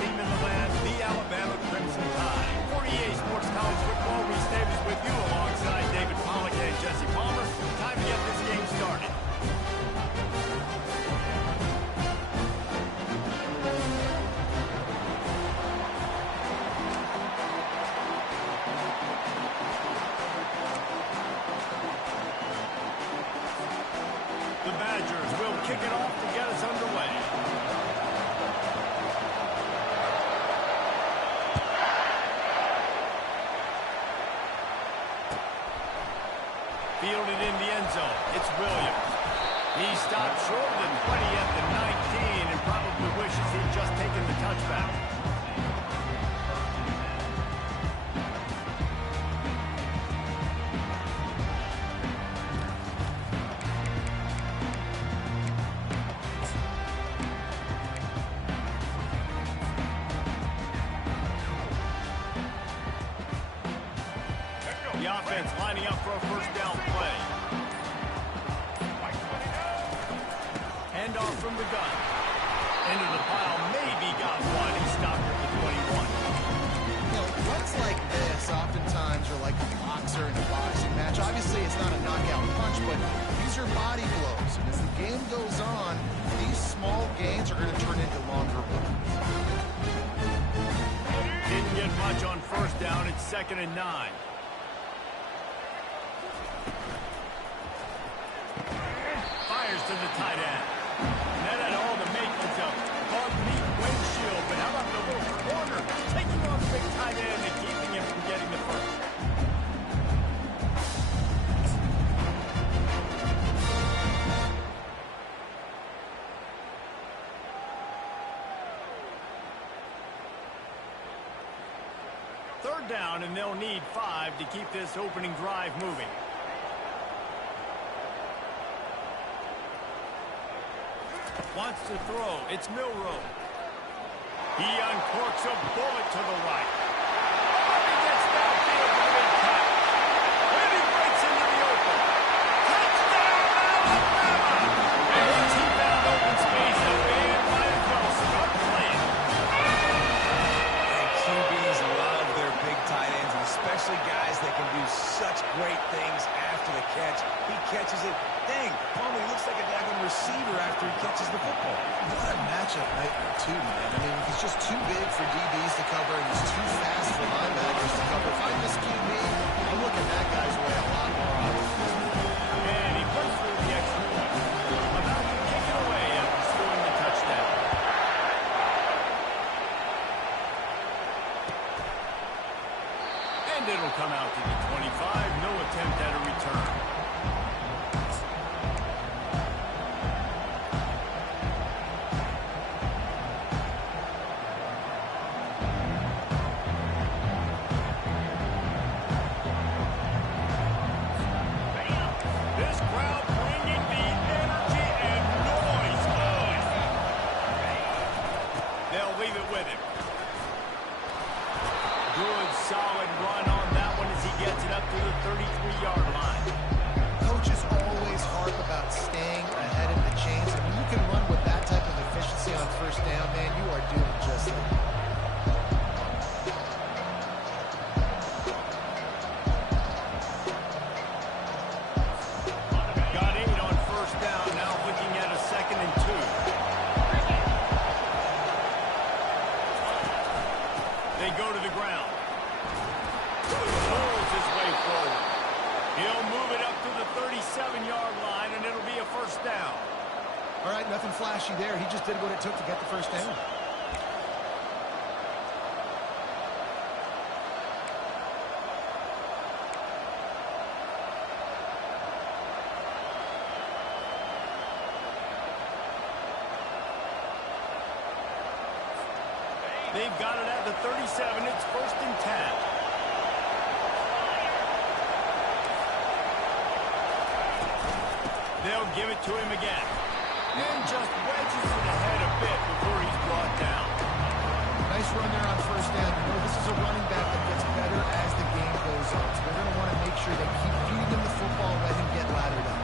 team in the land, the Alabama Crimson Tide. For EA Sports College Football, Reese Davis with you alongside David Pollack and Jesse Palmer. Time to get this game started. The Badgers will kick it off to get us underway. Fielded in the end zone. It's Williams. He stopped short of the 20 at the 19 and probably wishes he'd just taken the touchback. The offense lining up for a first down play. Handoff from the gun. Into the pile, maybe got one. He stopped at the 21. You know, runs like this oftentimes are like a boxer in a boxing match. Obviously, it's not a knockout punch, but these are body blows. And as the game goes on, these small gains are going to turn into longer ones. Didn't get much on first down. It's 2nd and 9. Fires to the tight end. And that had all the makings of hard-meat windshield. But how about the little corner taking on the big tight end and keeping him from getting the first? Third down, and they'll need 5 to keep this opening drive moving. Wants to throw. It's Milroe. He uncorks a bullet to the right. He gets downfield for the big cut. And he breaks into the open. Touchdown, Alabama! And once he found open space, the band might as well start playing. And QBs love their big tight ends, and especially guys that can do such great things after the catch. He catches it. Dang, Palmer looks like a daggone receiver after he catches the football. What a matchup nightmare, too, man. I mean, he's just too big for DBs to cover, and he's too fast for linebackers to cover. If I'm this QB, I'm looking that guy's way a lot more often. And he puts through the extra point. About to kick it away after scoring the touchdown. And it'll come out to the 25. No attempt at a return. This crowd bringing the energy and noise going. They'll leave it with him. Good, solid run on that one as he gets it up to the 33-yard line. Coaches always harp about staying ahead of the chains, and when you can run with that type of efficiency on first down, man, you are doing just that. Got 8 on first down, now looking at a 2nd and 2. They go to the ground. Pulls his way forward. He'll move it up to the 37-yard line, and it'll be a first down. All right, nothing flashy there. He just did what it took to get the first down. They've got it at the 37. It's 1st and 10. They'll give it to him again. And just wedges it ahead a bit before he's brought down. Nice run there on first down. You know, this is a running back that gets better as the game goes on. So they're going to want to make sure they keep feeding him the football and let him get laddered up.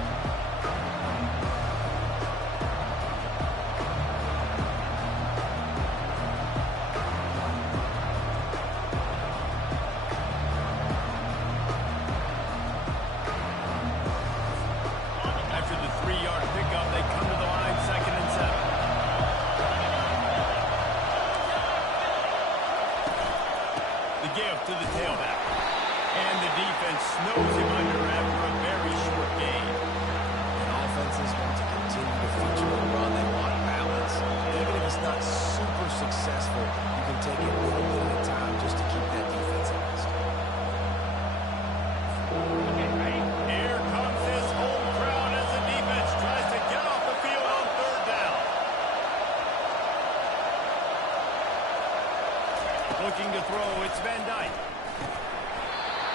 give to the tailback. And the defense snows him under after a very short gain. And offenses want to continue to feature and run. They want balance. Even if it's not super successful, you can take it a little bit at a time just to keep that defense honest. Here comes this home crowd as the defense tries to get off the field on third down. Looking to throw, it's Van Dyke.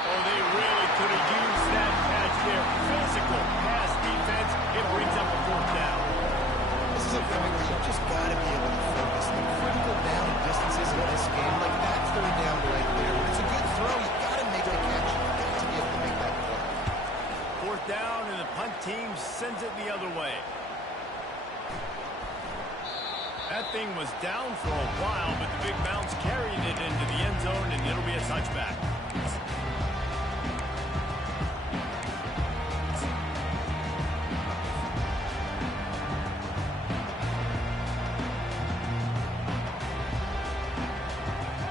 Oh, they really could have used that catch there. Physical pass defense. It brings up a fourth down. This is a point where you just got to be able to focus. The critical down and distances in this game, like that third down right there. When it's a good throw, you got to make the catch. You got to be able to make that play. Fourth down, and the punt team sends it the other way. That thing was down for a while, but the big bounce carried it into the end zone, and it'll be a touchback.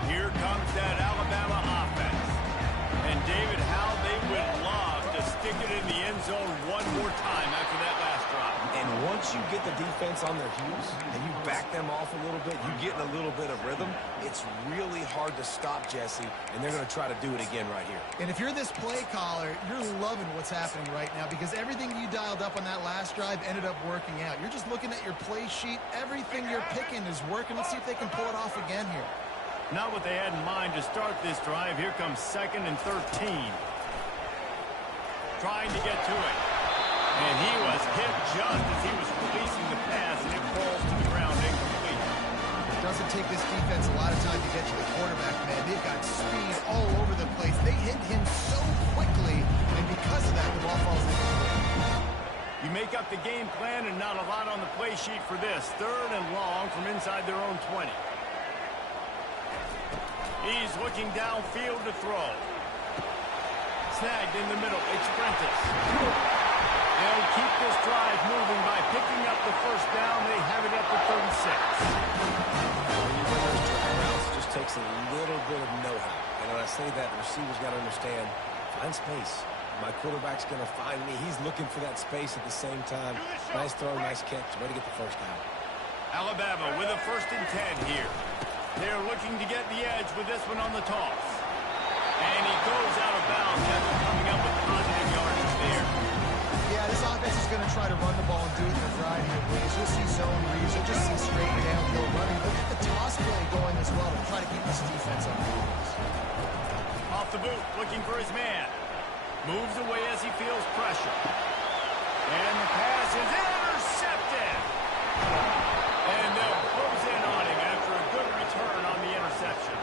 Here comes that Alabama offense. And David, how they would love to stick it in the end zone one more time after that last drive. And once you get the defense on their heels and you back them off a little bit, you get in a little bit of rhythm, it's really hard to stop Jesse, and they're going to try to do it again right here. And if you're this play caller, you're loving what's happening right now because everything you dialed up on that last drive ended up working out. You're just looking at your play sheet. Everything you're picking is working. Let's see if they can pull it off again here. Not what they had in mind to start this drive. Here comes 2nd and 13. Trying to get to it. And he was hit just as he was releasing the pass, and it falls to the ground incomplete. It doesn't take this defense a lot of time to get to the quarterback, man. They've got speed all over the place. They hit him so quickly, and because of that, the ball falls incomplete. You make up the game plan, and not a lot on the play sheet for this. 3rd and long from inside their own 20. He's looking downfield to throw. Snagged in the middle. It's Prentice. They'll keep this drive moving by picking up the first down. They have it up to 36. When you run those drag routes, it just takes a little bit of know-how. And when I say that, the receiver's got to understand, find space. My quarterback's going to find me. He's looking for that space at the same time. Nice throw, nice catch. Way to get the first down. Alabama with a 1st and 10 here. They're looking to get the edge with this one on the toss. And he goes out of bounds after coming up with positive yardage there. Yeah, this offense is going to try to run the ball and do it in a variety of ways. You'll see zone reads. You'll just see straight downhill running. Look at the toss play going as well to try to keep this defense on the heels. Off the boot, looking for his man. Moves away as he feels pressure. And the pass is intercepted. And they'll close in on him after a good return on the interception.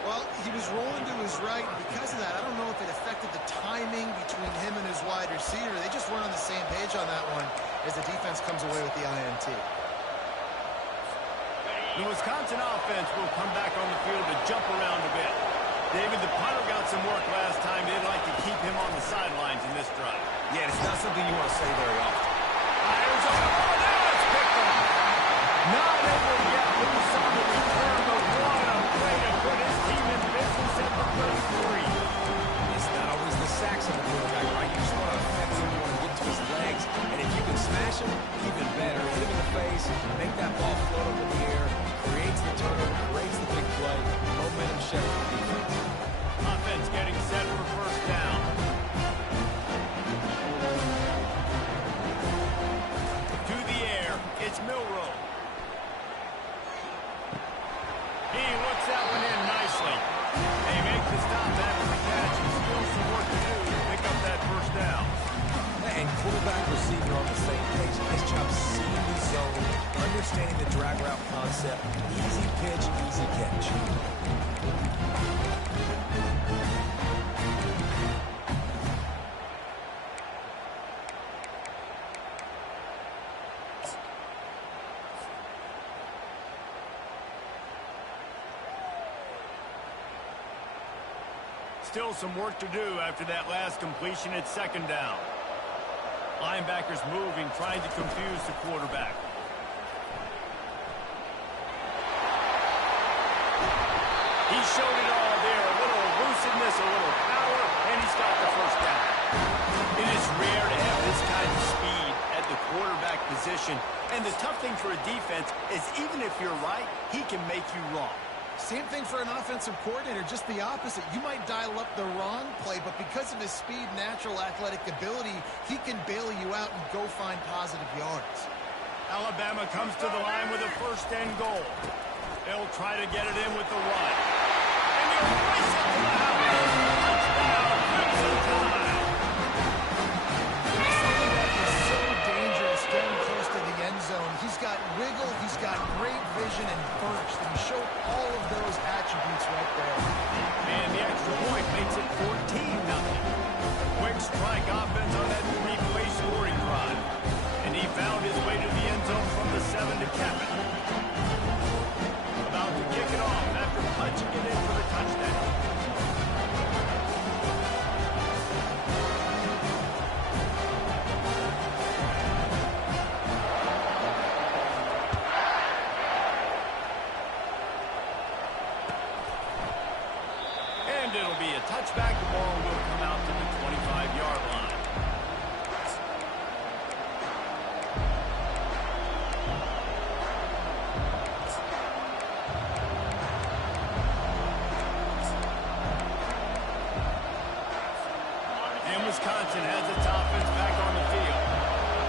Well, he was rolling to his right, and because of that, I don't know if it affected the timing between him and his wide receiver. They just weren't on the same page on that one as the defense comes away with the INT. The Wisconsin offense will come back on the field to jump around a bit. David, the punter got some work last time. They'd like to keep him on the sidelines in this drive. Yeah, it's not something you want to say very often. Arizona, now it's picked up. Not able to get loose on the return, but what a play to put his team in business at the 33. It's not always the sacks of the quarterback, right? You just want to affect him, you want to get to his legs, and if you can smash him, even better. Hit him in the face, make that ball float up in the air, creates the turnover, creates the big play, momentum shift for the defense. Offense getting set for 1st down. To the air, it's Milroe. He looks that one in nicely. They make the stop after the catch, and still some work to do to pick up that 1st down. And quarterback receiver on the same page. Nice job seeing the zone, understanding the drag route concept. Easy pitch, easy catch. Still some work to do after that last completion at 2nd down. Linebackers moving, trying to confuse the quarterback. He showed it all there. A little explosiveness, a little power, and he's got the first down. It is rare to have this kind of speed at the quarterback position, and the tough thing for a defense is even if you're right, he can make you wrong. Same thing for an offensive coordinator, just the opposite. You might dial up the wrong play, but because of his speed, natural athletic ability, he can bail you out and go find positive yards. Alabama comes to the line with a first and goal. They'll try to get it in with the run. And they'll race it to the house. Touchdown, Crimson Tide. This running back is so dangerous getting close to the end zone. He's got wiggle, he's got great vision and burst, and he showed all of those attributes right there. And the extra point makes it 14-0. Quick strike offense on that three-play scoring drive. And he found his way to the end zone from the 7 to cap it. About to kick it off after punching it in for the touchdown. And it'll be a touchback. The ball will come out to the 25-yard line. And Wisconsin has its offense back on the field.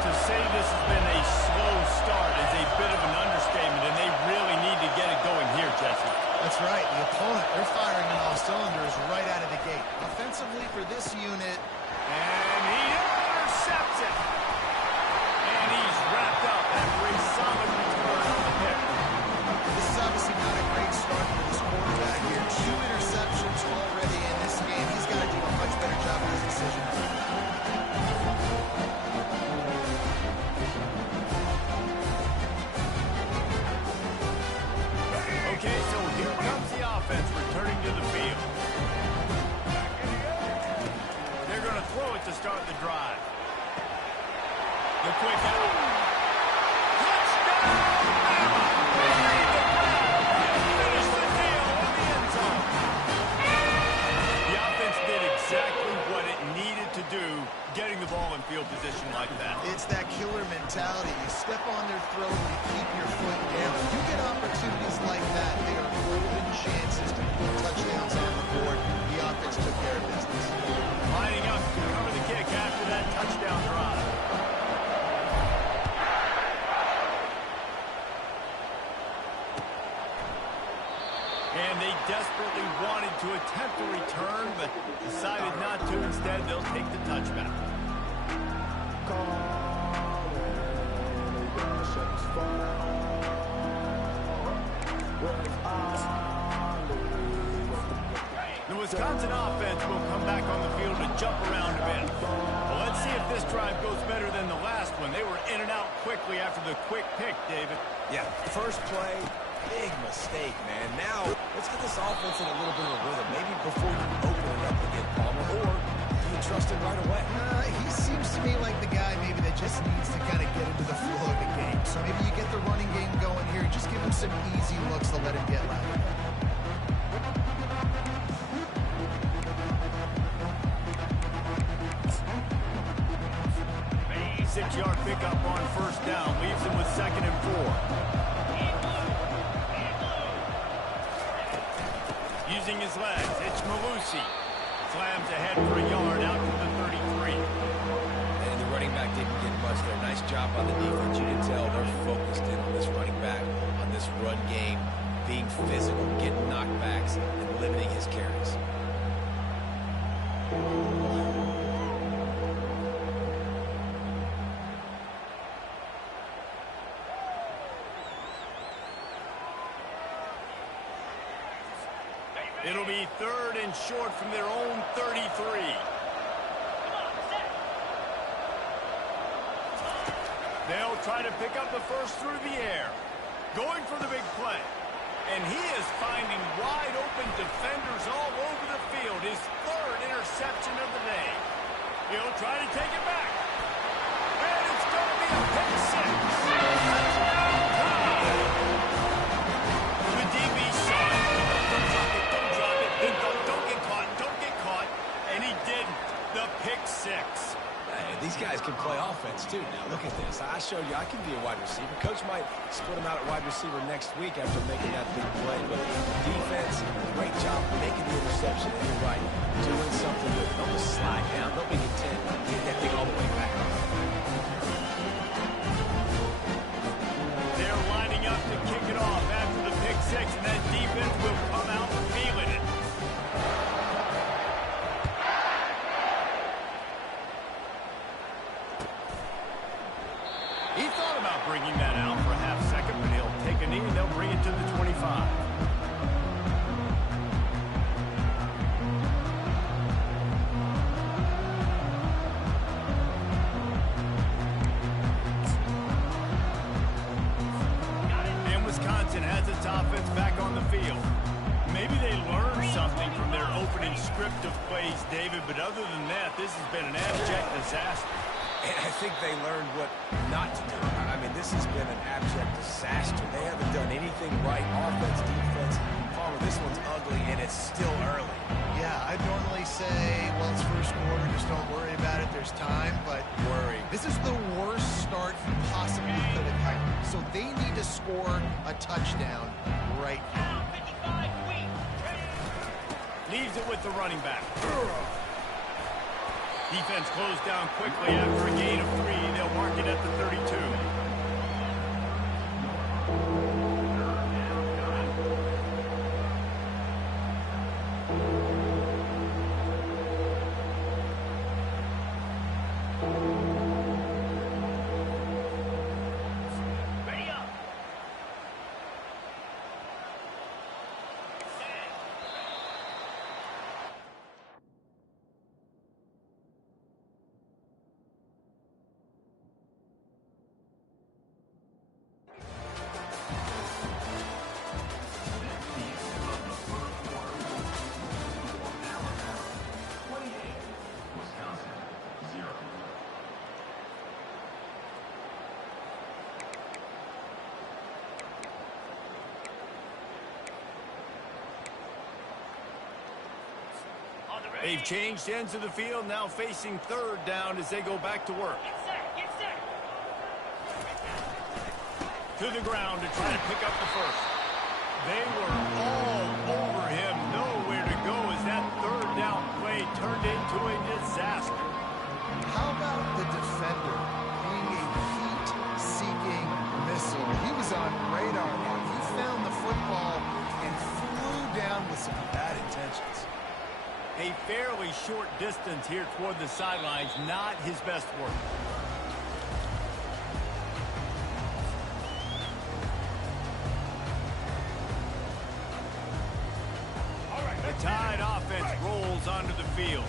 To say this has been a slow start is a bit of an understatement, and they really need to get it going here, Jesse. That's right. The opponent, they're firing on all cylinders right out of the gate. Offensively for this unit. And he intercepts it. And he's wrapped up after a solid return on the pick. This is obviously not a great start for this quarterback here. 2 interceptions already in this game. He's got to do a much better job with his decisions. Okay, so here comes the offense returning to the field. They're going to throw it to start the drive. The quick out. Touchdown, Bama! Made the grab and finished the deal in the end zone. The offense did exactly what it needed to do, getting the ball in field position like that. It's that killer mentality. You step on their throat, you keep your foot down. You get opportunities like that, they are golden chances to put touchdowns on the board. The offense took care of business. Lining up to cover the kick after that touchdown drive. And they desperately wanted to attempt a return, but decided not to. Instead, they'll take the touchback. The Wisconsin offense will come back on the field to jump around a bit. Well, let's see if this drive goes better than the last one. They were in and out quickly after the quick pick, David. Yeah, first play, big mistake, man. Now, let's get this offense in a little bit of a rhythm. Maybe before you open it up again, Palmer, or do you trust him right away? He seems to me like the guy maybe that just needs to kind of get into the flow of the game. So maybe you get the running game going here. Just give him some easy looks to let him get louder. 6-yard pickup on first down. Leaves him with 2nd and 4. Using his legs, it's Malusi. Slams ahead for a yard out to the 33. And the running back didn't get much there. Nice job by the defense. You can tell they're focused in on this running back, on this run game, being physical, getting knockbacks, and limiting his carries. It'll be 3rd and short from their own 33. They'll try to pick up the first through the air. Going for the big play. And he is finding wide open defenders all over the field. His 3rd interception of the day. He'll try to take it back. And it's going to be a pick 6. Touchdown, Tide. The DB saw it. Don't drop it. Don't drop it. Don't get caught. Don't substitute now. Look at this. I showed you I can be a wide receiver. Coach might split him out at wide receiver next week after making that big play. But defense, great job making the interception. And you're right, doing something with it. Don't just slide down. Don't be content. Get that thing all the way back. They're lining up to kick it off after the pick six, and that defense will come out feeling it. He thought about bringing that out for a half second, but he'll take a knee and they'll bring it to the 25. And Wisconsin has its offense back on the field. Maybe they learned something from their opening script of plays, David, but other than that, this has been an abject disaster. And I think they learned what not to do. I mean, this has been an abject disaster. They haven't done anything right. Offense, defense. Palmer, this one's ugly, and it's still early. Yeah, I'd normally say, well, it's first quarter, just don't worry about it. There's time, but Worry. this is the worst start you possibly could have had. So they need to score a touchdown right now. Leaves it with the running back. Defense closed down quickly after a gain of 3. They'll mark it at the 32. They've changed ends of the field, now facing third down as they go back to work. To the ground to try to pick up the first. They were all over him, nowhere to go as that third down play turned into a disaster. How about the defender being a heat-seeking missile? He was on radar lock. He found the football and flew down with some bad intentions. A fairly short distance here toward the sidelines, not his best work. The Tide offense rolls onto the field.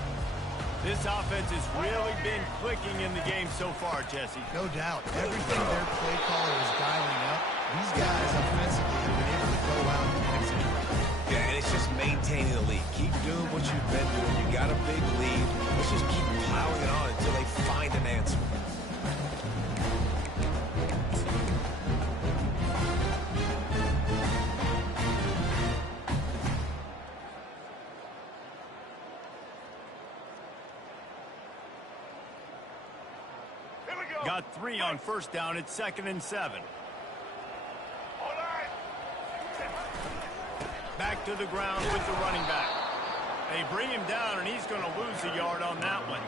This offense has really been clicking in the game so far, Jesse. No doubt. Everything their play caller is dialing up, these guys offensively have been able to go out and execute. Yeah, and it's just maintaining the lead. Keep doing what you've been doing. You got a big lead. Let's just keep piling it on until they find an answer. Got 3 on first down. It's 2nd and 7. Back to the ground with the running back. They bring him down, and he's going to lose a yard on that one.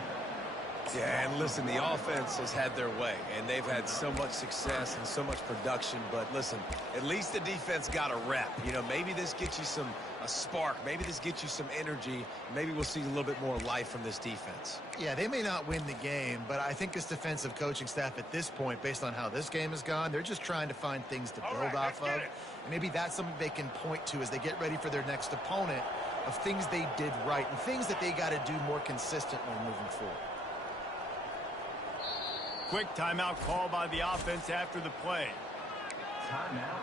Yeah, and listen, the offense has had their way, and they've had so much success and so much production. But listen, at least the defense got a rep. You know, maybe this gets you a spark. Maybe this gets you some energy. Maybe we'll see a little bit more life from this defense. Yeah, they may not win the game, but I think this defensive coaching staff at this point, based on how this game has gone, they're just trying to find things to build off of. And maybe that's something they can point to as they get ready for their next opponent, of things they did right and things that they got to do more consistently moving forward. Quick timeout call by the offense after the play. Timeout,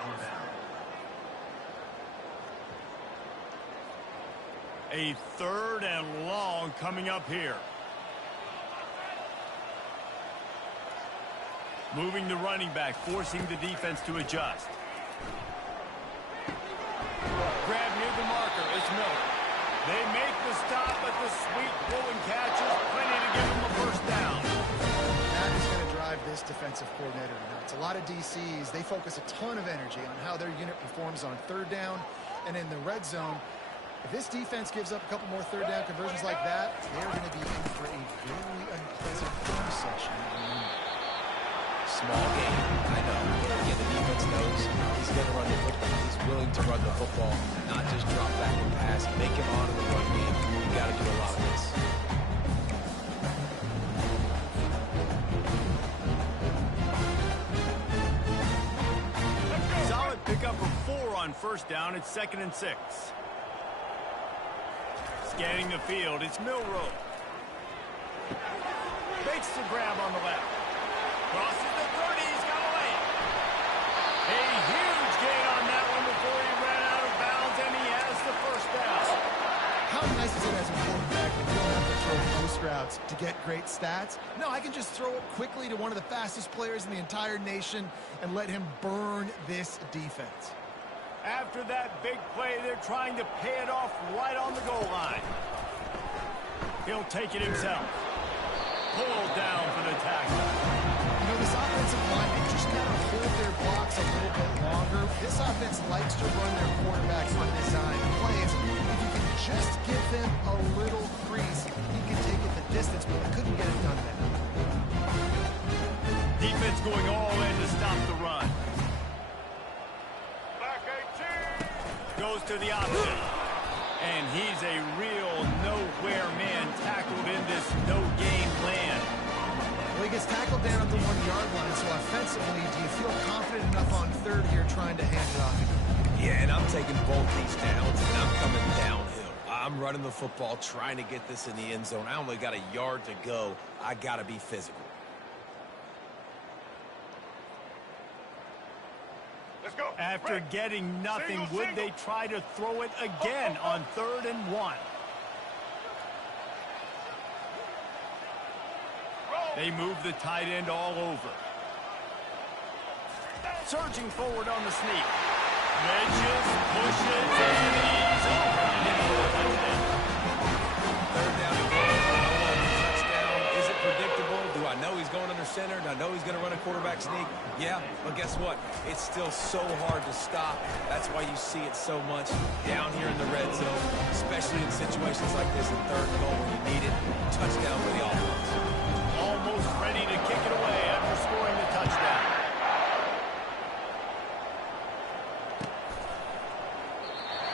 Alabama. A 3rd and long coming up here. Moving the running back, forcing the defense to adjust. Grab near the marker, it's Miller. They make the stop, but the sweet pull and catch is plenty to give them a first down. That this defensive coordinator nuts. A lot of DCs, they focus a ton of energy on how their unit performs on third down and in the red zone. If this defense gives up a couple more third down conversions like that, they're going to be in for a very unpleasant intersection. Small game, I know. Again, the defense knows he's going to run the football. He's willing to run the football, not just drop back and pass. Make him honor the run game. You got to do a lot of this. Solid pickup of 4 on first down. It's 2nd and 6. Scanning the field, it's Milroe. Makes the grab on the left. Crosses the 30, he's got away. A huge gain on that one before he ran out of bounds, and he has the first down. How nice is it as a quarterback when you don't have to throw post routes to get great stats? No, I can just throw it quickly to one of the fastest players in the entire nation and let him burn this defense. After that big play, they're trying to pay it off right on the goal line. He'll take it himself. Pulled down for the tackle. You know, this offensive line, they just got to hold their blocks a little bit longer. This offense likes to run their quarterbacks on design plays. If you can just give them a little crease, he can take it the distance, but they couldn't get it done there. Defense going all in to stop the run. Goes to the option. And he's a real nowhere man tackled in this no-game land. Well, he gets tackled down at the 1-yard line, so offensively, do you feel confident enough on third here trying to hand it off again? Yeah, and I'm taking both these downs, and I'm coming downhill. I'm running the football, trying to get this in the end zone. I only got a yard to go. I got to be physical. After getting nothing, would they try to throw it again on 3rd and 1? They move the tight end all over. Surging forward on the sneak. Wedges, pushes, and he's over. Third down and goal. Touchdown. Is it predictable? Do I know he's going under center? Do I know he's going to run a quarterback sneak? Yeah, but guess what? It's still so hard to stop. That's why you see it so much down here in the red zone, especially in situations like this in 3rd and goal when you need it. Touchdown for the offense. Almost ready to kick it away after scoring the touchdown.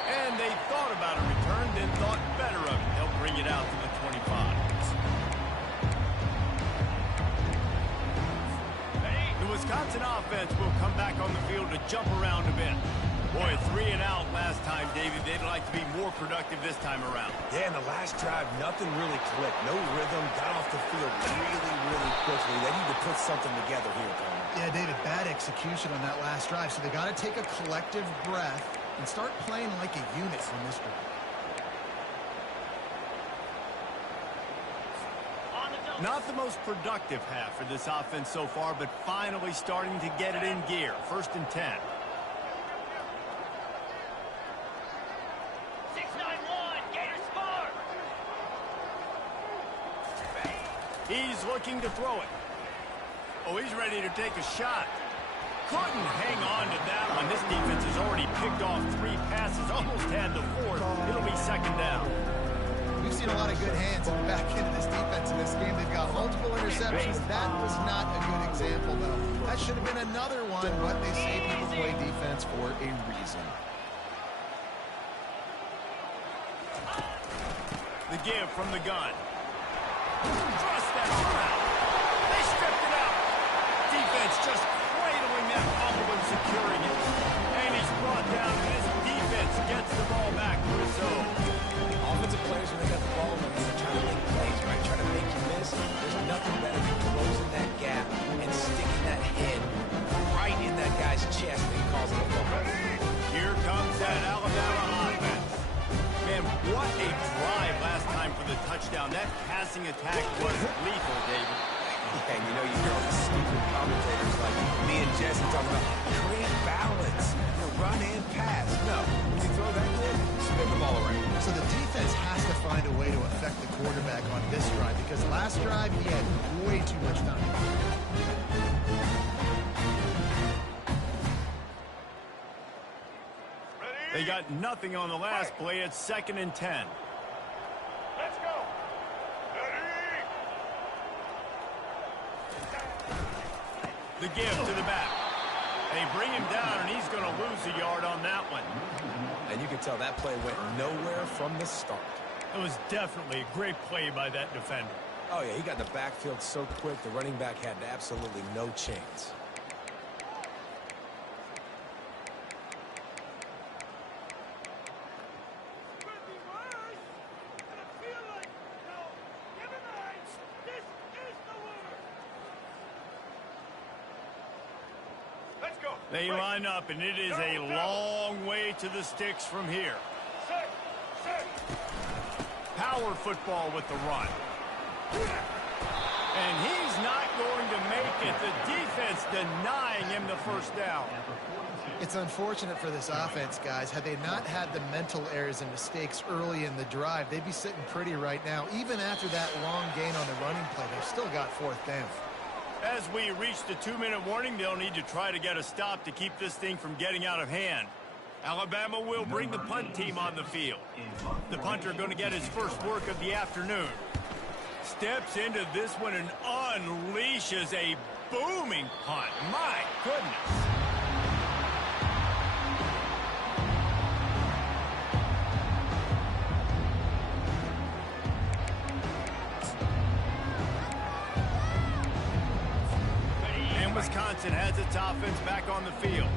And they thought about a return, then thought better of it. They'll bring it out to the 25. The Wisconsin offense will come back on the field to jump around a bit. Boy, 3 and out last time, David. They'd like to be more productive this time around. Yeah, in the last drive, nothing really clicked. No rhythm, got off the field really quickly. They need to put something together here, Palmer. Yeah, David, bad execution on that last drive, so they got to take a collective breath and start playing like a unit on this drive. Not the most productive half for this offense so far, but finally starting to get it in gear. 1st and 10. 6-9-1, Gators score! He's looking to throw it. Oh, he's ready to take a shot. Couldn't hang on to that one. This defense has already picked off 3 passes, almost had the 4th. It'll be 2nd down. We've seen a lot of good hands in the back end of this defense in this game. They've got multiple interceptions. That was not a good example, though. That should have been another one, but they say people play defense for a reason. The give from the gun. Thrust that around. They stripped it out. Defense just cradling that fumble and securing it. And he's brought down, and his defense gets the ball back to his own. Offensive players, when they got the ball, they're trying to make plays, right? Trying to make you miss. There's nothing better than closing that gap and sticking that head right in that guy's chest when he calls it a fumble. Here comes that Alabama offense. Man, what a drive last time for the touchdown. That passing attack was lethal, David. Yeah, and you know, you hear all these stupid commentators like me and Jesse talking about create balance, run and pass. No, when you throw that good, spin the ball around. So the defense has to find a way to affect the quarterback on this drive because last drive he had way too much time. They got nothing on the last play. It's 2nd and 10. Let's go. The give to the back. They bring him down, and he's going to lose a yard on that one. And you can tell that play went nowhere from the start. It was definitely a great play by that defender. Oh, yeah, he got in the backfield so quick, the running back had absolutely no chance. They line up, and it is a long way to the sticks from here. Power football with the run. And he's not going to make it. The defense denying him the first down. It's unfortunate for this offense, guys. Had they not had the mental errors and mistakes early in the drive, they'd be sitting pretty right now. Even after that long gain on the running play, they've still got 4th down. As we reach the 2-minute warning, they'll need to try to get a stop to keep this thing from getting out of hand. Alabama will bring the punt team on the field. The punter going to get his first work of the afternoon. Steps into this one and unleashes a booming punt. My goodness. Wisconsin has its offense back on the field.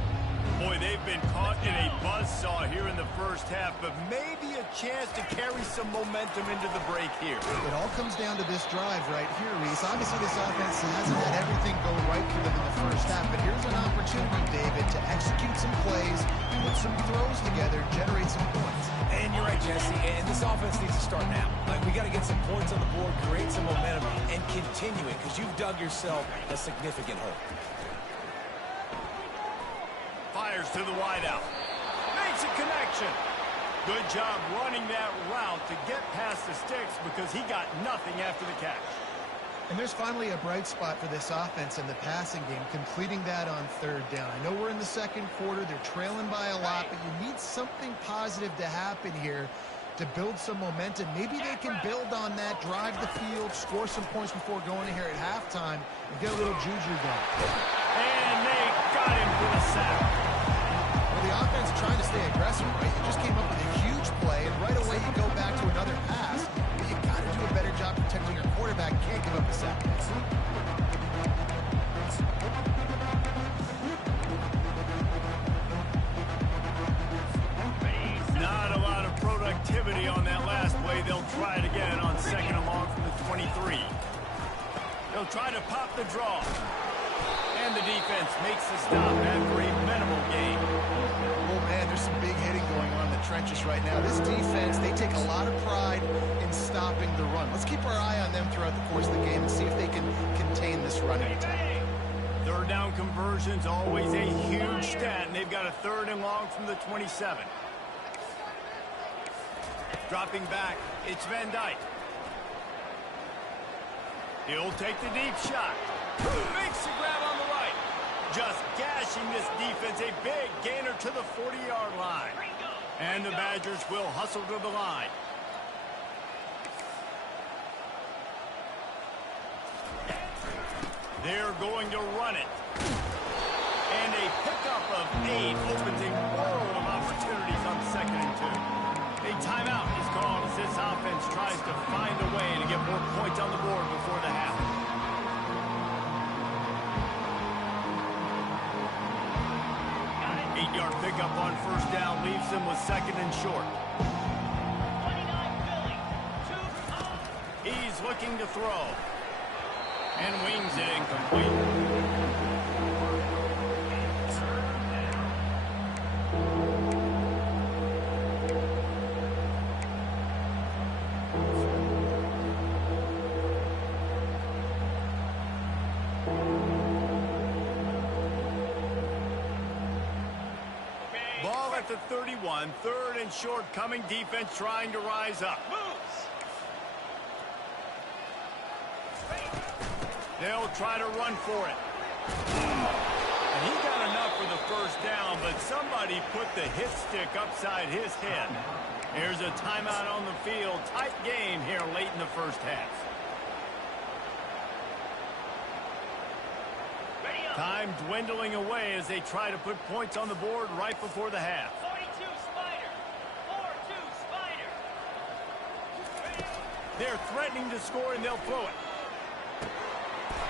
Boy, they've been caught in a buzzsaw here in the first half, but maybe a chance to carry some momentum into the break here. It all comes down to this drive right here, Reese. Obviously, this offense hasn't had everything go right for them in the first half, but here's an opportunity, David, to execute some plays, put some throws together, generate some points. And you're right, Jesse, and this offense needs to start now. Like, we got to get some points on the board, create some momentum, and continue it, because you've dug yourself a significant hole. Fires to the wideout. Makes a connection. Good job running that route to get past the sticks because he got nothing after the catch. And there's finally a bright spot for this offense in the passing game, completing that on 3rd down. I know we're in the 2nd quarter. They're trailing by a lot, but you need something positive to happen here to build some momentum. Maybe they can build on that, drive the field, score some points before going in here at halftime, and get a little juju going. And they got him for the sack. Well, the offense is trying to stay aggressive, right? You just came up with a huge play, and right away you go back to another pass. But you got to do a better job protecting your quarterback. Can't give up a sack. Not a lot of productivity on that last play. They'll try it again on 2nd and long from the 23. They'll try to pop the draw. And the defense makes the stop after a minimal gain. Oh, man, there's some big hitting going on in the trenches right now. This defense, they take a lot of pride in stopping the run. Let's keep our eye on them throughout the course of the game and see if they can contain this running attack. 3rd down conversions, always a huge stat, and they've got a 3rd and long from the 27. Dropping back, it's Van Dyke. He'll take the deep shot. Makes the grab on the right. Just gashing this defense. A big gainer to the 40-yard line. And the Badgers will hustle to the line. They're going to run it. And a pickup of 8 opens a world of opportunities on 2nd and 2. A timeout is called as this offense tries to find a way to get more points on the board before the half. Eight-yard pickup on 1st down leaves them with 2nd and short. 29 Philly. He's looking to throw. And wings it incomplete. Ball at the 31, 3rd and short coming, defense trying to rise up. They'll try to run for it. And He got enough for the first down, but somebody put the hit stick upside his head. Here's a timeout on the field. Tight game here late in the first half. Time dwindling away as they try to put points on the board right before the half. 42 Spider. 4-2 Spider. They're threatening to score, and they'll throw it.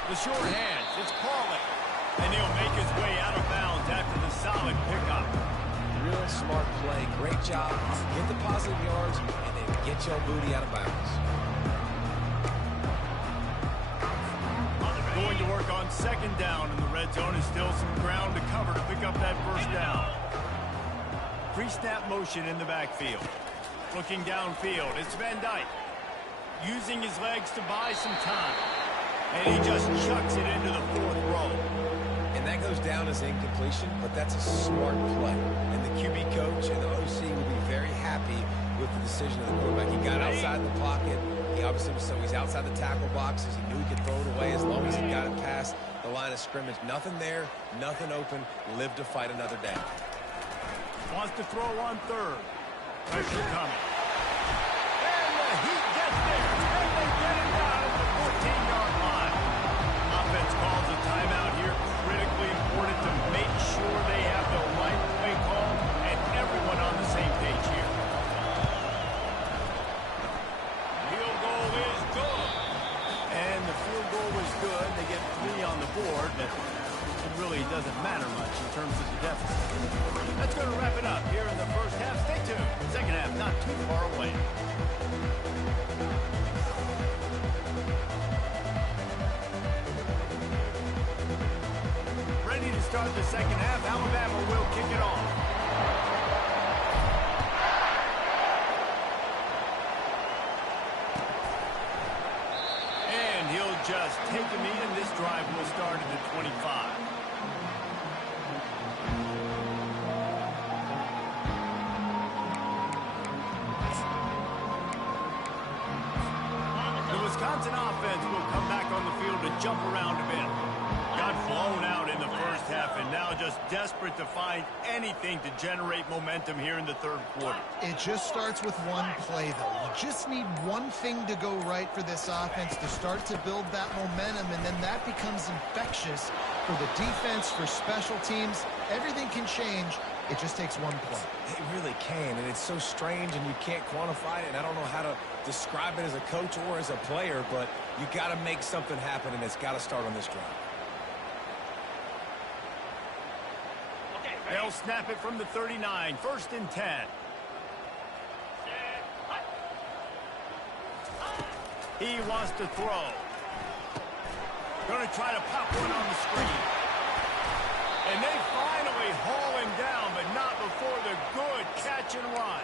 The short hands. It's Pauling. And he'll make his way out of bounds after the solid pickup. Real smart play. Great job. Get the positive yards, and then get your booty out of bounds. Going to work on second down in the red zone. Is still some ground to cover to pick up that first down. Pre-snap motion in the backfield. Looking downfield. It's Van Dyke. Using his legs to buy some time. And he just chucks it into the fourth row. And that goes down as incompletion, but that's a smart play. And the QB coach and the OC will be very happy with the decision of the quarterback. He got outside the pocket. He obviously was, so he's outside the tackle boxes. He knew he could throw it away as long as he got it past the line of scrimmage. Nothing there, nothing open. Live to fight another day. Wants to throw on third. Pressure coming. And the Heat gets there. And they get it down at the 14-yard line. Offense calls a timeout here. Critically important to make sure they have the right play call and everyone on the same page here. Field goal is good. And the field goal was good. They get 3 on the board, but it really doesn't matter much in terms of the deficit. That's going to wrap it up here in the first half. Stay tuned. Second half not too far away. Ready to start the second half. Alabama will kick it off. And he'll just take a knee, and this drive will start at the 25. The Wisconsin offense will come back on the field to jump around a bit. Got blown out in the first half and now just desperate to find anything to generate momentum here in the third quarter. It just starts with one play, though. You just need one thing to go right for this offense to start to build that momentum, and then that becomes infectious for the defense, for special teams. Everything can change. It just takes one play. It really can, and it's so strange, and you can't quantify it, and I don't know how to describe it as a coach or as a player, but you got to make something happen, and it's got to start on this drive. They'll snap it from the 39, 1st and 10. He wants to throw. Going to try to pop one on the screen. And they finally haul him down, but not before the good catch and run.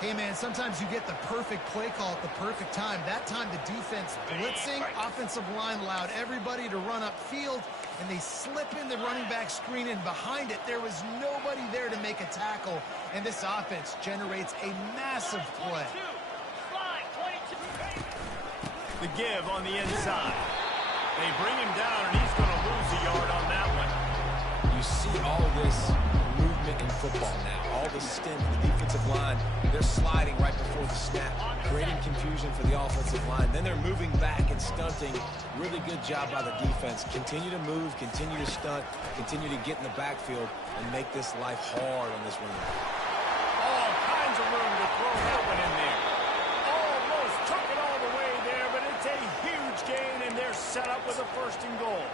Hey, man, sometimes you get the perfect play call at the perfect time. That time the defense blitzing, offensive line allowed everybody to run upfield, and they slip in the running back screen, and behind it there was nobody there to make a tackle, and this offense generates a massive play. The give on the inside. They bring him down, and he's going to lose a yard on that one. You see all this movement in football now. All the stem from the defensive line. They're sliding right before the snap, creating confusion for the offensive line. Then they're moving back and stunting. Really good job by the defense. Continue to move, continue to stunt, continue to get in the backfield, and make this life hard on this run. All kinds of room to throw that one in there. Almost took it all the way there, but it's a huge gain, and they're set up with a 1st and goal.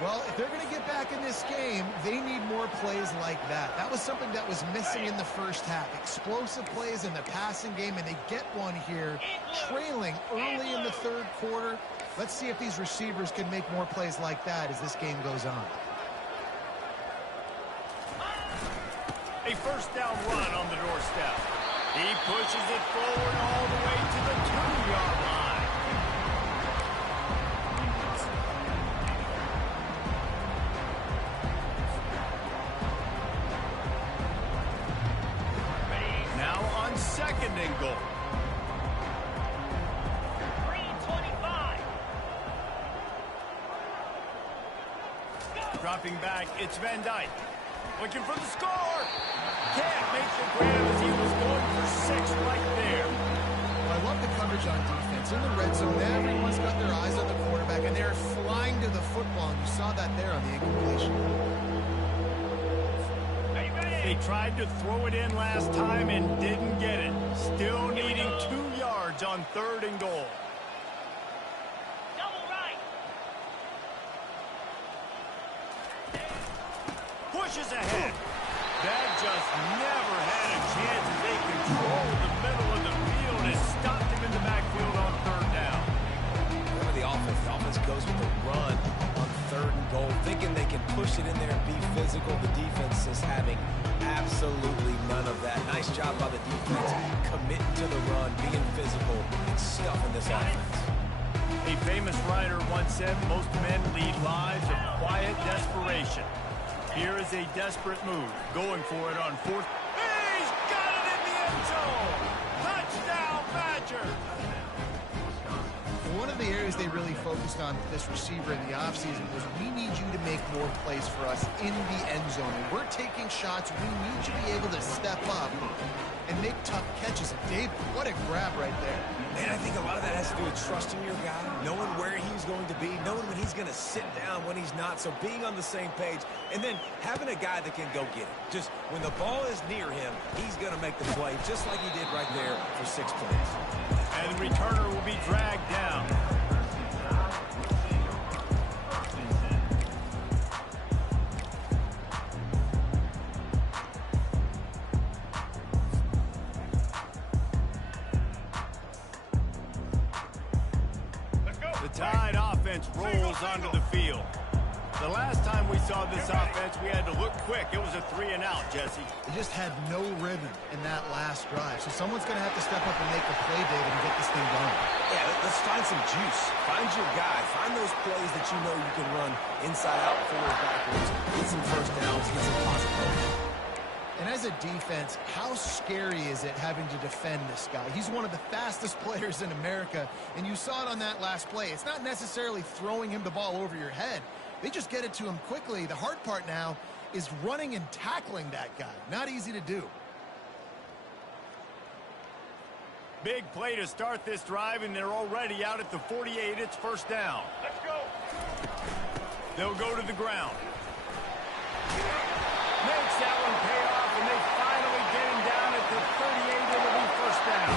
Well, if they're going to get back in this game, they need more plays like that. That was something that was missing in the first half. Explosive plays in the passing game, and they get one here, trailing early in the third quarter. Let's see if these receivers can make more plays like that as this game goes on. A 1st down run on the doorstep. He pushes it forward all the way to the 2-yard line. Now on 2nd and goal. dropping back. It's Van Dyke. Looking for the score. Can't make the grab as he was going for 6 right there. Well, I love the coverage on defense. In the red zone, everyone's got their eyes on the quarterback, and they're flying to the football. And you saw that there on the incompletion. They tried to throw it in last time and didn't get it. Still needing 2 yards on 3rd and goal. Double right. Pushes ahead. That just never had a chance as they controlled the middle of the field and stopped him in the backfield on 3rd down. Remember the offense. The offense goes with the run on 3rd and goal, thinking they can push it in there and be physical. The defense is having absolutely none of that. Nice job by the defense, committing to the run, being physical, and stuffing this offense. A famous writer once said most men lead lives of quiet desperation. Here is a desperate move, going for it on 4th. He's got it in the end zone! Touchdown, Badgers! One of the areas they really focused on with this receiver in the offseason was we need you to make more plays for us in the end zone. And we're taking shots. We need you to be able to step up and make tough catches. And David, what a grab right there. Man, I think a lot of that has to do with trusting your guy, knowing where he's going to be, knowing when he's going to sit down, when he's not. So being on the same page, and then having a guy that can go get it. Just when the ball is near him, he's going to make the play, just like he did right there for 6 points. And the returner will be dragged down. The Tide offense rolls onto the field. The last time we saw this offense, we had to look quick. It was a 3 and out, Jesse. They just had no rhythm in that last drive. So someone's going to have to step up and make the play, David, and get this thing going. Yeah, let's find some juice. Find your guy. Find those plays that you know you can run inside out, forward, backwards. Get some first downs, get some possibilities. And as a defense, how scary is it having to defend this guy? He's one of the fastest players in America, and you saw it on that last play. It's not necessarily throwing him the ball over your head. They just get it to him quickly. The hard part now is running and tackling that guy. Not easy to do. Big play to start this drive, and they're already out at the 48. It's 1st down. Let's go. They'll go to the ground. Makes that one pay off, and they finally get him down at the 38. It'll be 1st down.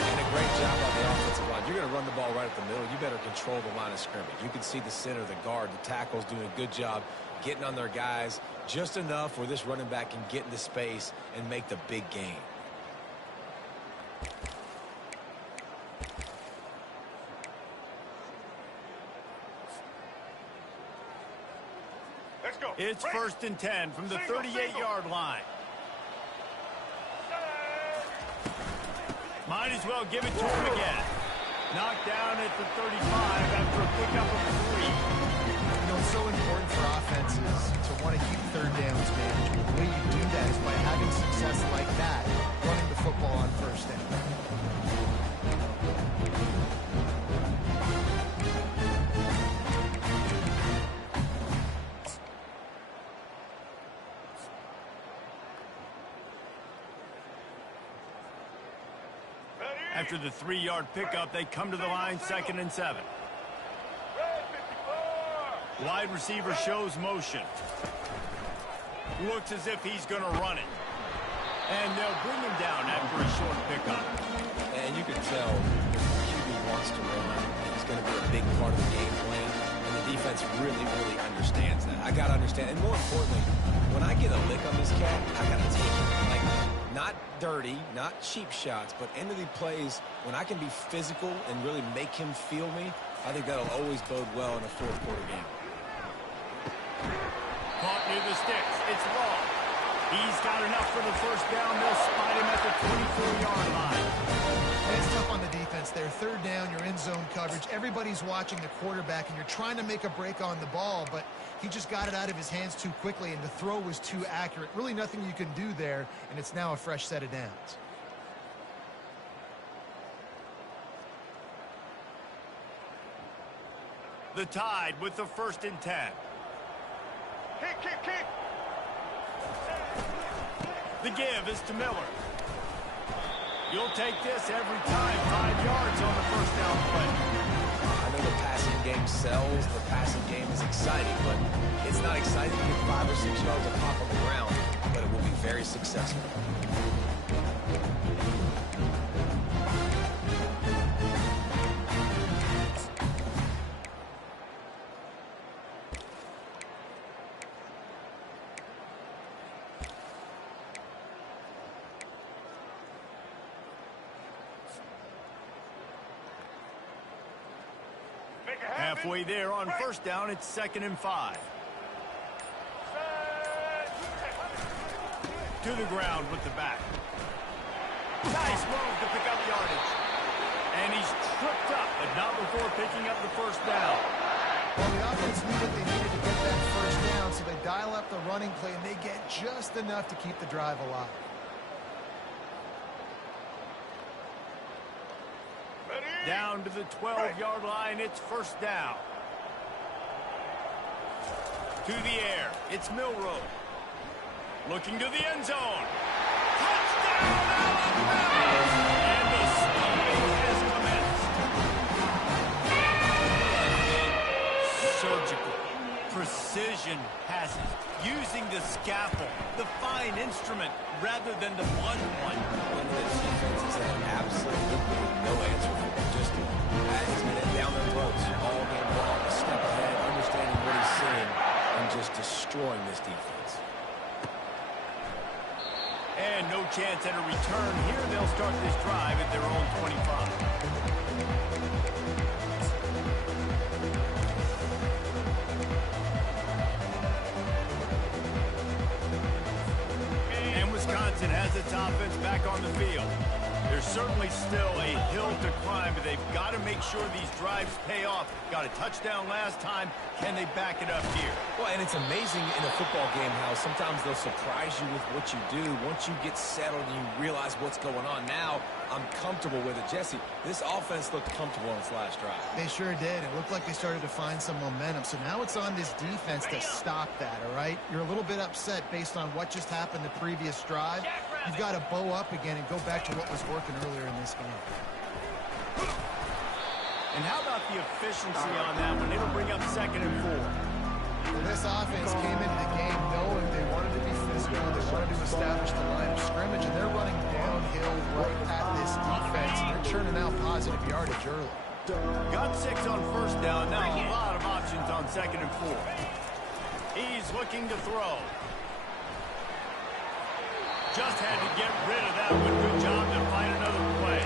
And a great job on the offensive line. You're going to run the ball right at the middle. You better control the line of scrimmage. You can see the center, the guard, the tackles doing a good job getting on their guys just enough where this running back can get into space and make the big gain. Let's go. It's 1st and 10 from the 38-yard line. Might as well give it to him again. Knocked down at the 35 after a pickup of 3. You know, it's so important for offenses to want to keep 3rd downs manageable. The way you do that is by having success like that, running the football on 1st down. After the 3-yard pickup, they come to the line 2nd and 7. Wide receiver shows motion. Looks as if he's going to run it. And they'll bring him down after a short pickup. And you can tell the QB wants to run. He's going to be a big part of the game plan. And the defense really, really understands that. I got to understand. And more importantly, when I get a lick on this cat, I got to take it. Like, not dirty, not cheap shots, but end of the plays, when I can be physical and really make him feel me, I think that'll always bode well in a 4th quarter game. Caught near the sticks. It's long. He's got enough for the 1st down. They'll spot him at the 24-yard line. It's tough on the defense there. 3rd down, you're in zone coverage. Everybody's watching the quarterback, and you're trying to make a break on the ball, but he just got it out of his hands too quickly, and the throw was too accurate. Really nothing you can do there, and it's now a fresh set of downs. The Tide with the 1st and 10. The give is to Miller. You'll take this every time. 5 yards on the first down play. I know the passing game sells, the passing game is exciting, but it's not exciting to get 5 or 6 yards of pop on the ground, but it will be very successful. Halfway there on first down, it's 2nd and 5. To the ground with the back. Nice move to pick up yardage. And he's tripped up, but not before picking up the first down. Well, the offense knew what they needed to get that first down, so they dial up the running play, and they get just enough to keep the drive alive. Down to the 12-yard line, it's first down. To the air, it's Milroe. Looking to the end zone. Touchdown, Alabama! And the stopping has commenced. Surgical, precision passes, using the scalpel, the fine instrument, rather than the blunt one. One of the defenses has had absolutely no answer for him. Just he's been down their throats all game long, a step ahead, understanding what he's seeing, and just destroying this defense. And no chance at a return here. They'll start this drive at their own 25. Wisconsin has its offense back on the field. There's certainly still a hill to climb, but they've got to make sure these drives pay off. Got a touchdown last time. Can they back it up here? Well, and it's amazing in a football game how sometimes they'll surprise you with what you do. Once you get settled and you realize what's going on now, I'm comfortable with it. Jesse, this offense looked comfortable on its last drive. They sure did. It looked like they started to find some momentum. So now it's on this defense to stop that, all right? You're a little bit upset based on what just happened the previous drive. You've got to bow up again and go back to what was working earlier in this game. And how about the efficiency on that one? It'll bring up 2nd and 4. Well, this offense came into the game knowing they wanted to be physical, they wanted to establish the line of scrimmage, and they're running downhill right at this defense, and they're churning out positive yardage early. Got 6 on first down. Now a lot of options on 2nd and 4. He's looking to throw. Just had to get rid of that one. Good job to find another play.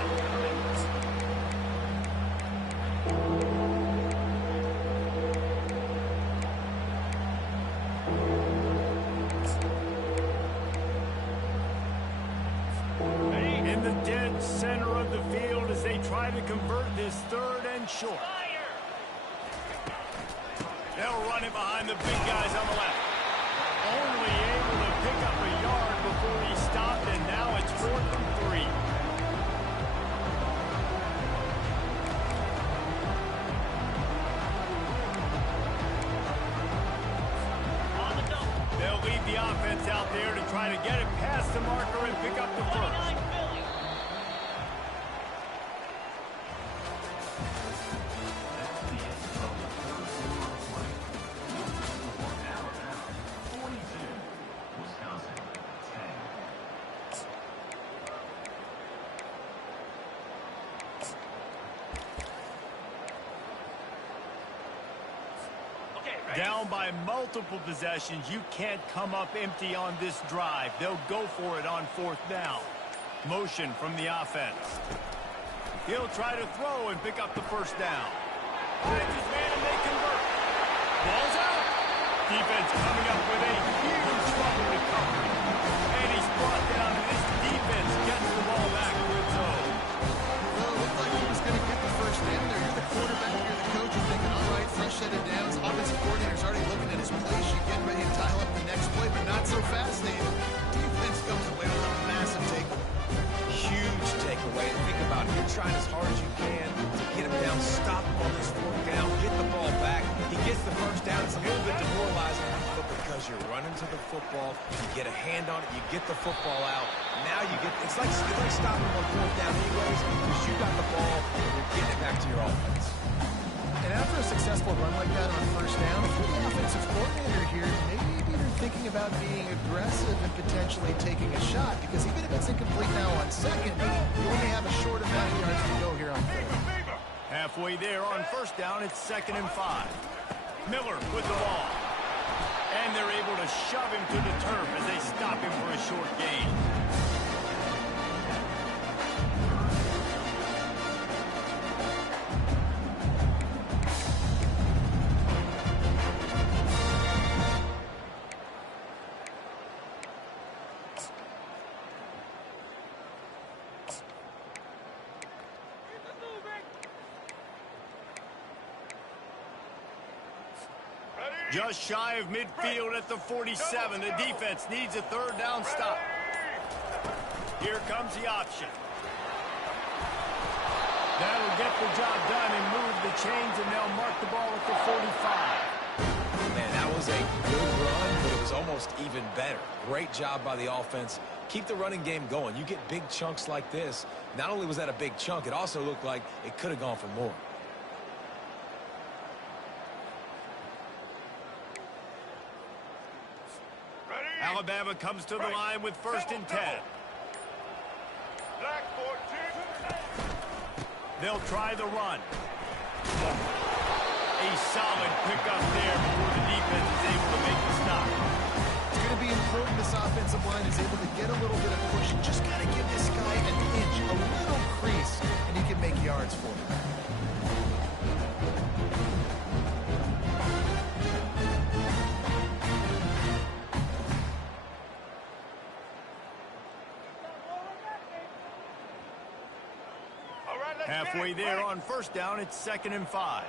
In the dead center of the field as they try to convert this 3rd and short. They'll run it behind the big guys on the left. Only able to pick up a yard before he stopped, and now it's 4th and 3. They'll lead the offense out there to try to get it past the marker and pick up the first. Down by multiple possessions. You can't come up empty on this drive. They'll go for it on 4th down. Motion from the offense. He'll try to throw and pick up the first down. Finds his man and they convert. Ball's out. Defense coming up with a huge fumble recovery. And he's brought down, and this defense gets the ball back to its own. Well, it looked like he was going to get the first down there. You're the quarterback, you're the coach, you're thinking, all right, fresh set of downs. Offensive coordinator's already looking at his play sheet, getting ready to dial up the next play, but not so fast, David. Defense comes away with a massive takeaway. Huge takeaway. Think about it. You're trying as hard as you can to get him down, stop him on this 4th down, get the ball back. He gets the first down. It's a little bit demoralizing, but because is you're running to the football, you get a hand on it, you get the football out. Now you get, it's like stopping on fourth down anyways, because you got the ball and you're getting it back to your offense. And after a successful run like that on first down, if you're the offensive coordinator here, maybe you're thinking about being aggressive and potentially taking a shot, because even if it's incomplete now on second, you only have a short amount of yards to go here on third. Halfway there on first down, it's 2nd and 5. Miller with the ball. And they're able to shove him to the turf as they stop him for a short gain. Just shy of midfield at the 47. The defense needs a third down stop. Here comes the option. That'll get the job done and move the chains, and they'll mark the ball at the 45. Man, that was a good run, but it was almost even better. Great job by the offense. Keep the running game going. You get big chunks like this. Not only was that a big chunk, it also looked like it could have gone for more. Alabama comes to the line with 1st and 10. They'll try the run. A solid pickup there before the defense is able to make the stop. It's going to be important this offensive line is able to get a little bit of push. You just got to give this guy an inch, a little crease, and he can make yards for you. Halfway there on first down, it's 2nd and 5.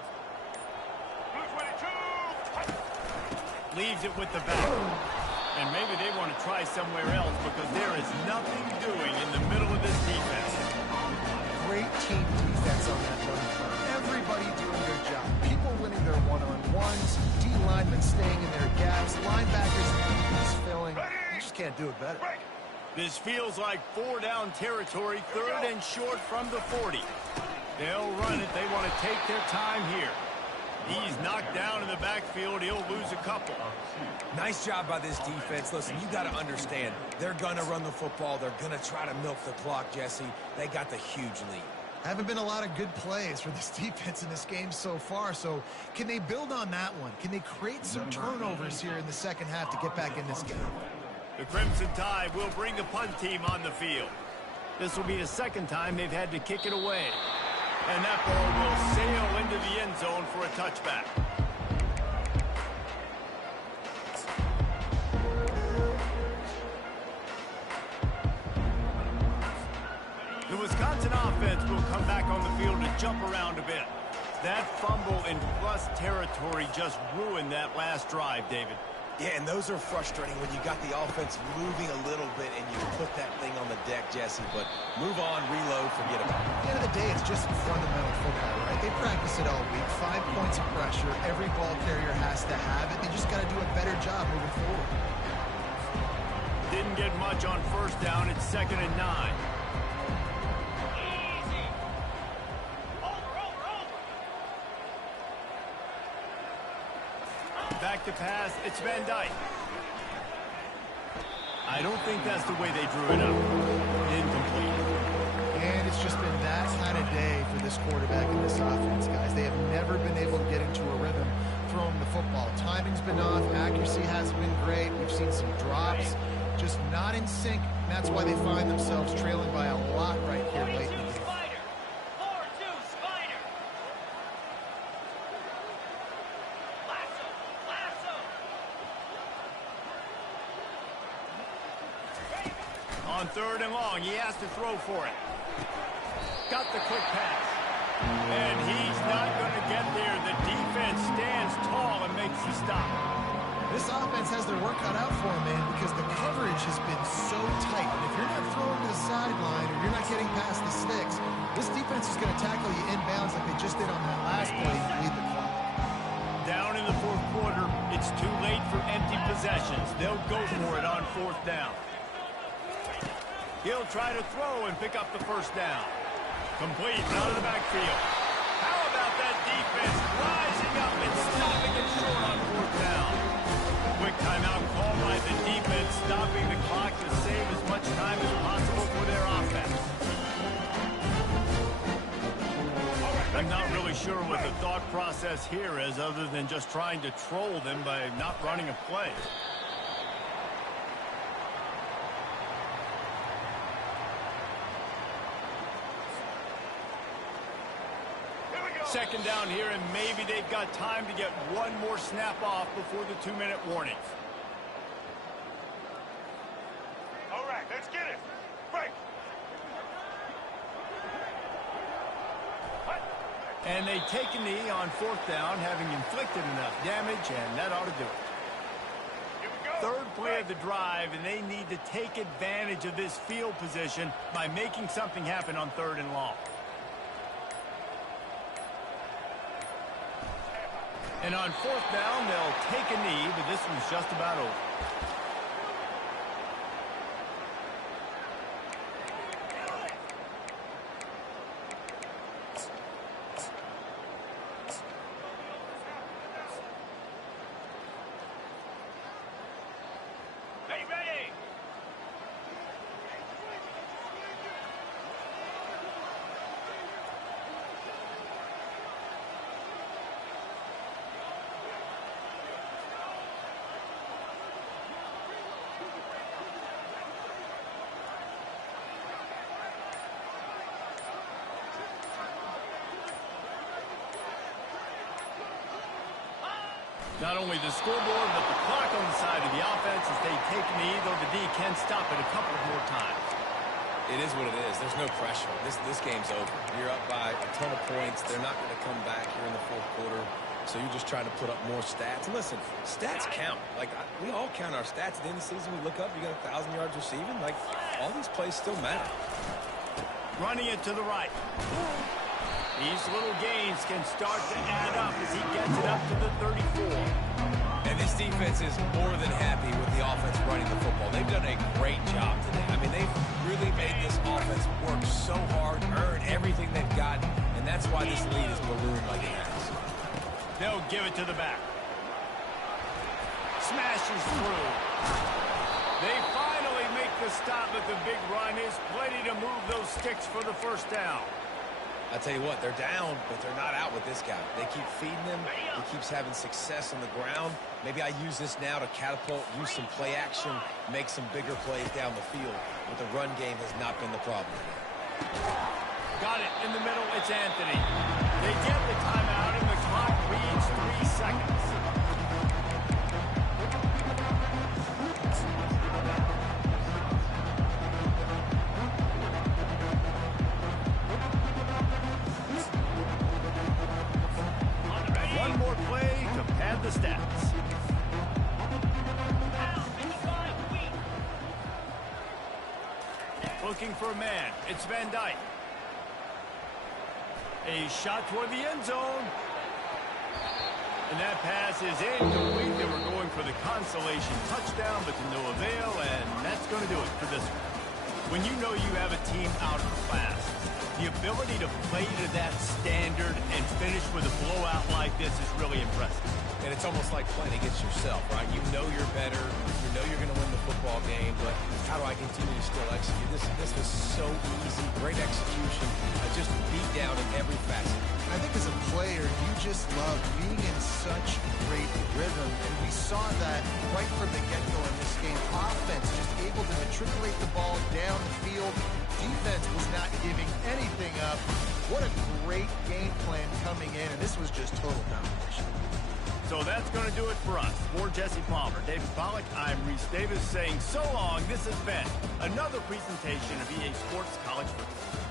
Leaves it with the back. And maybe they want to try somewhere else because there is nothing doing in the middle of this defense. Great team defense on that run. Everybody doing their job. People winning their one-on-ones, D-linemen staying in their gaps, linebackers and filling. You just can't do it better. This feels like 4-down territory, 3rd and short from the 40. They'll run it. They want to take their time here. He's knocked down in the backfield. He'll lose a couple. Nice job by this defense. Listen, you got to understand, they're going to run the football. They're going to try to milk the clock, Jesse. They got the huge lead. Haven't been a lot of good plays for this defense in this game so far, so can they build on that one? Can they create some turnovers here in the second half to get back in this game? The Crimson Tide will bring the punt team on the field. This will be the second time they've had to kick it away. And that ball will sail into the end zone for a touchback. The Wisconsin offense will come back on the field to jump around a bit. That fumble in plus territory just ruined that last drive, David. Yeah, and those are frustrating when you got the offense moving a little bit and you put that thing on the deck, Jesse. But move on, reload, forget about it. At the end of the day, it's just fundamental football, right? They practice it all week. 5 points of pressure. Every ball carrier has to have it. They just got to do a better job moving forward. Didn't get much on first down. It's 2nd and 9. Back to pass, it's Van Dyke. I don't think that's the way they drew it up. Incomplete. And it's just been that kind of day for this quarterback and this offense, guys. They have never been able to get into a rhythm throwing the football. Timing's been off, accuracy hasn't been great. We've seen some drops, just not in sync. And that's why they find themselves trailing by a lot right here late in the game. On 3rd and long, he has to throw for it. Got the quick pass. And he's not going to get there. The defense stands tall and makes the stop. This offense has their work cut out for them, man, because the coverage has been so tight. And if you're not throwing to the sideline or you're not getting past the sticks, this defense is going to tackle you inbounds like they just did on that last play and lead the clock. Down in the 4th quarter, it's too late for empty possession. possessions. They'll go for it on 4th down. He'll try to throw and pick up the 1st down. Complete out of the backfield. How about that defense rising up and stopping it short on 4th down? Quick timeout call by the defense, stopping the clock to save as much time as possible for their offense. I'm not really sure what the thought process here is other than just trying to troll them by not running a play. Second down here, and maybe they've got time to get one more snap off before the 2-minute warning. All right, let's get it. Break. And they take a knee on 4th down, having inflicted enough damage, and that ought to do it. Here we go. 3rd play of the drive, and they need to take advantage of this field position by making something happen on 3rd and long. And on 4th down, they'll take a knee, but this one's just about over. Hey, ready. Not only the scoreboard, but the clock on the side of the offense as they take a knee, though the D can stop it a couple of more times. It is what it is. There's no pressure. This game's over. You're up by a ton of points. They're not going to come back here in the 4th quarter. So you're just trying to put up more stats. And listen, stats count. Like, we all count our stats. At the end of the season, we look up, you got 1,000 yards receiving. Like, all these plays still matter. Running it to the right. These little gains can start to add up as he gets it up to the 34. And this defense is more than happy with the offense running the football. They've done a great job today. I mean, they've really made this offense work so hard, earn everything they've got, and that's why this lead is ballooned like it has. They'll give it to the back. Smashes through. They finally make the stop, but the big run is plenty to move those sticks for the 1st down. I tell you what, they're down, but they're not out with this guy. They keep feeding him. He keeps having success on the ground. Maybe I use this now to catapult, use some play action, make some bigger plays down the field. But the run game has not been the problem. Got it in the middle. It's Anthony. They get the timeout, and the clock reads 3 seconds. One more play to pad the stats. Looking for a man. It's Van Dyke. A shot toward the end zone. And that pass is incomplete. They were going for the consolation touchdown, but to no avail, and that's going to do it for this one. When you know you have a team out of class, the ability to play to that standard and finish with a blowout like this is really impressive. And it's almost like playing against yourself, right? You know you're better. You know you're going to win the football game, but how do I continue to still execute? This was so easy. Great execution. Just beat down in every facet. I think as a player, you just love being in such great rhythm, and we saw that right from the get-go in this game. Offense just able to matriculate the ball down the field. Defense was not giving anything up. What a great game plan coming in, and this was just total domination. So that's going to do it for us. For Jesse Palmer, David Pollack, I'm Reese Davis saying so long. This has been another presentation of EA Sports College Football.